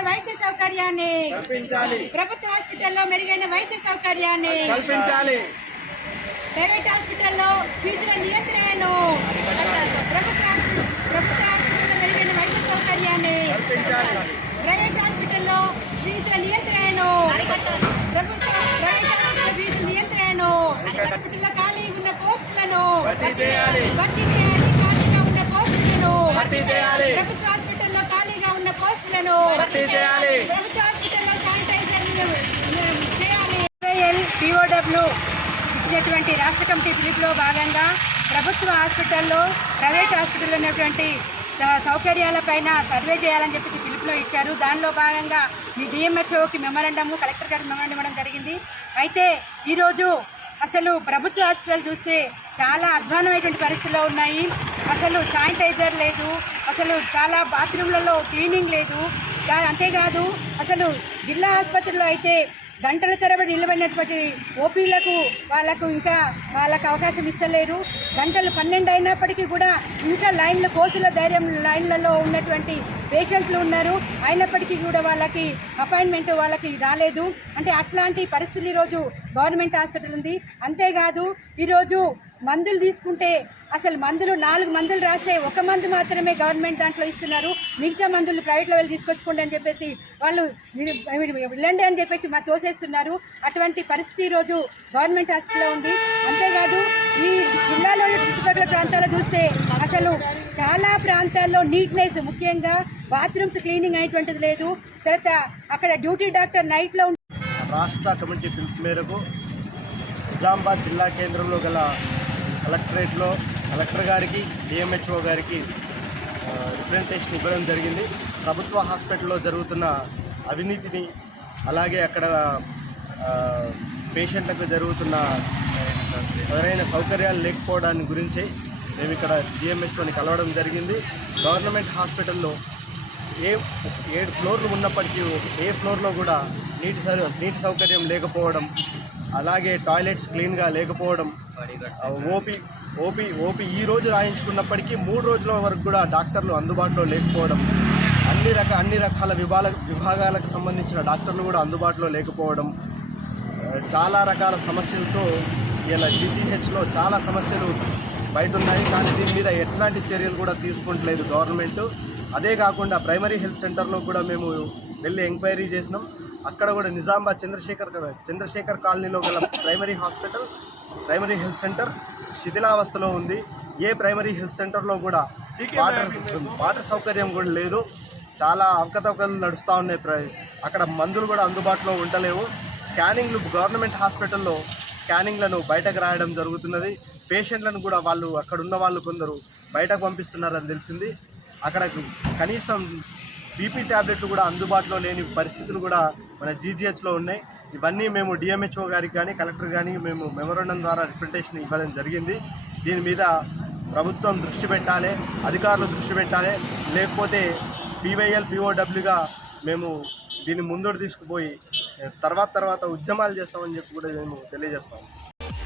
సౌకర్యాన్ని కల్పించాలి. ప్రభుత్వ హాస్పిటల్లో మెరుగైన వైద్య సౌకర్యాన్ని కల్పించాలి. ప్రైవేట్ హాస్పిటల్లో ఫీజుల నియంత్రణను ప్రభుత్వ ప్రభుత్వ హాస్పిటల్లో మెరుగైన వైద్య సౌకర్యాన్ని ప్రైవేట్ హాస్పిటల్లో ఫీజుల నియంత్రణను ప్రభుత్వ ప్రైవేట్ హాస్పిటల్ ఫీజుల నియంత్రణను హాస్పిటల్లో ఖాళీ ఉన్న పోస్టులను భర్తీ చేయాలి. భర్తీ చేయాలి ఖాళీగా ఉన్న పోస్టులను భర్తీ చేయాలి. ప్రభుత్వ హాస్పిటల్లో ఖాళీగా ఉన్న పోస్టులను భర్తీ చేయాలి. పిఓడబ్ల్యూ ఇచ్చినటువంటి రాష్ట్ర కమిటీ పిలుపులో భాగంగా ప్రభుత్వ హాస్పిటల్లో ప్రైవేట్ హాస్పిటల్లో ఉన్నటువంటి సౌకర్యాలపైన సర్వే చేయాలని చెప్పి పిలుపులో ఇచ్చారు. దానిలో భాగంగా మీ డిఎంహెచ్ఓకి మెమరాండము కలెక్టర్ గారికి మెమరాండం ఇవ్వడం జరిగింది. అయితే ఈరోజు అసలు ప్రభుత్వ హాస్పిటల్ చూస్తే చాలా అధ్వానమైనటువంటి పరిస్థితుల్లో ఉన్నాయి. అసలు శానిటైజర్ లేదు. అసలు చాలా బాత్రూమ్లలో క్లీనింగ్ లేదు. అంతేకాదు అసలు జిల్లా ఆసుపత్రిలో అయితే గంటల తరబడి నిలబడినటువంటి ఓపీలకు వాళ్ళకు ఇంకా వాళ్ళకు అవకాశం ఇస్తలేరు. గంటలు పన్నెండు అయినప్పటికీ కూడా ఇంకా లైన్లు కోసుల ధైర్యం లైన్లలో ఉన్నటువంటి పేషెంట్లు ఉన్నారు. అయినప్పటికీ కూడా వాళ్ళకి అపాయింట్మెంట్ వాళ్ళకి రాలేదు. అంటే అట్లాంటి పరిస్థితి ఈరోజు గవర్నమెంట్ హాస్పిటల్ ఉంది. అంతేకాదు ఈరోజు మందులు తీసుకుంటే అసలు మందులు నాలుగు మందులు రాస్తే ఒక మందు మాత్రమే గవర్నమెంట్ దాంట్లో ఇస్తున్నారు. మిగతా మందులు ప్రైవేట్లో వెళ్ళి తీసుకొచ్చుకోండి అని చెప్పేసి వాళ్ళు వెళ్ళండి అని చెప్పేసి మా తోసేస్తున్నారు. అటువంటి పరిస్థితి ఈరోజు గవర్నమెంట్ హాస్పిటల్లో ఉంది. అంతేకాదు ఈ జిల్లాలోని చుట్టుపక్కల ప్రాంతాలు చూస్తే అసలు చాలా ప్రాంతాల్లో నీట్నెస్ ముఖ్యంగా బాత్రూమ్స్ క్లీనింగ్ అనేటువంటిది లేదు. తర్వాత అక్కడ డ్యూటీ డాక్టర్ నైట్లో రాష్ట్ర కమిటీ పిలుపు మేరకు నిజామాబాద్ జిల్లా కేంద్రంలో గల కలెక్టరేట్లో కలెక్టర్ గారికి డిఎంహెచ్ఓ గారికి రిప్రజెంటేషన్ ఇవ్వడం జరిగింది. ప్రభుత్వ హాస్పిటల్లో జరుగుతున్న అవినీతిని అలాగే అక్కడ పేషెంట్లకు జరుగుతున్న సరైన సౌకర్యాలు లేకపోవడాన్ని గురించి మేము ఇక్కడ డిఎంహెచ్ఓని కలవడం జరిగింది. గవర్నమెంట్ హాస్పిటల్లో ఏ ఏడు ఫ్లోర్లు ఉన్నప్పటికీ ఏ ఫ్లోర్లో కూడా నీటి సౌ నీటి సౌకర్యం లేకపోవడం అలాగే టాయిలెట్స్ క్లీన్గా లేకపోవడం ఓపి ఓపీ ఓపీ ఓపీ ఈ రోజు రాయించుకున్నప్పటికీ మూడు రోజుల వరకు కూడా డాక్టర్లు అందుబాటులో లేకపోవడం అన్ని రక అన్ని రకాల విభాగ విభాగాలకు సంబంధించిన డాక్టర్లు కూడా అందుబాటులో లేకపోవడం చాలా రకాల సమస్యలతో ఇలా జీజీహెచ్లో చాలా సమస్యలు బయట ఉన్నాయి కానీ దీని మీద ఎట్లాంటి చర్యలు కూడా తీసుకుంటలేదు గవర్నమెంట్. అదే కాకుండా ప్రైమరీ హెల్త్ సెంటర్లో కూడా మేము వెళ్ళి ఎంక్వైరీ చేసినాం. అక్కడ కూడా నిజామాబాద్ చంద్రశేఖర్ చంద్రశేఖర్ కాలనీలో గల primary hospital primary health centre శిథిలావస్థలో ఉంది. ఏ ప్రైమరీ హెల్త్ సెంటర్లో కూడా వాటర్ వాటర్ సౌకర్యం కూడా లేదు. చాలా అవకతవకలు నడుస్తూ ఉన్నాయి. ప్ర- అక్కడ మందులు కూడా అందుబాటులో ఉండలేవు. స్కానింగ్లు గవర్నమెంట్ హాస్పిటల్లో స్కానింగ్లను బయటకు రాయడం జరుగుతున్నది. పేషెంట్లను కూడా వాళ్ళు అక్కడ ఉన్న వాళ్ళు కొందరు బయటకు పంపిస్తున్నారని తెలిసింది. అక్కడ కనీసం బీపీ ట్యాబ్లెట్లు కూడా అందుబాటులో లేని పరిస్థితులు కూడా మన జీజీహెచ్లో ఉన్నాయి. ఇవన్నీ మేము డిఎంహెచ్ఓ గారికి కానీ కలెక్టర్ కానీ మేము మెమోరండం ద్వారా రిప్రజెంటేషన్ ఇవ్వడం జరిగింది. దీని మీద ప్రభుత్వం దృష్టి పెట్టాలి అధికారులు దృష్టి పెట్టాలి. లేకపోతే పీవైఎల్ పీఓడబ్ల్యూగా మేము దీన్ని ముందుకు తీసుకుపోయి తర్వాత తర్వాత ఉద్యమాలు చేస్తామని చెప్పి కూడా మేము తెలియజేస్తాము